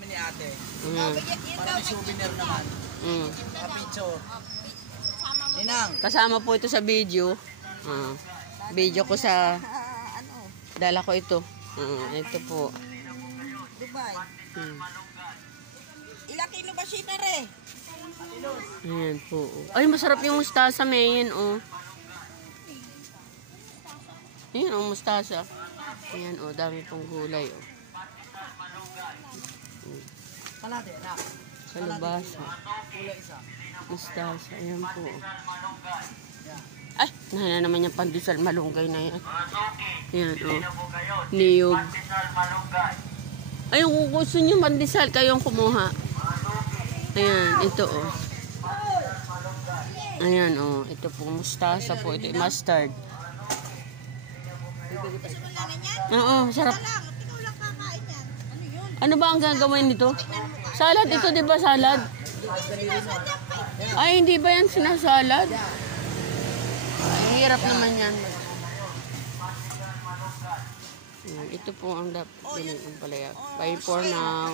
kami ni ate. Mm. Para may souvenir naman. Mm. Picture. Ninang. Kasama po ito sa video. Video ko sa... Dala ko ito. Ito po. Dubai. Mm. Ilang kilo ba siya re? Ayan po. Ay, masarap yung mustasa, Mayan, oh. Ayan, oh, mustasa. Ayan, oh, dami pong gulay, oh. Kalate, anak. Kalabasa. Kulay isa. Mustasa, ayan po. Ay, nahan na naman yung pandesal malunggay na yan. Ayan, oh. Niyog. Ay, kung gusto nyo pandesal, kayong kumuha. Ayan, ito, oh. Ayan, oh. Ito po, mustasa po. Ito, mustard. Oo, sarap. Ano ba ang gagawin nito? Salad ito, di ba salad? Ay, hindi ba yan sinasalad? Ay, hirap naman yan. Ito po ang dapat bilhin ng palaya. Bye for now.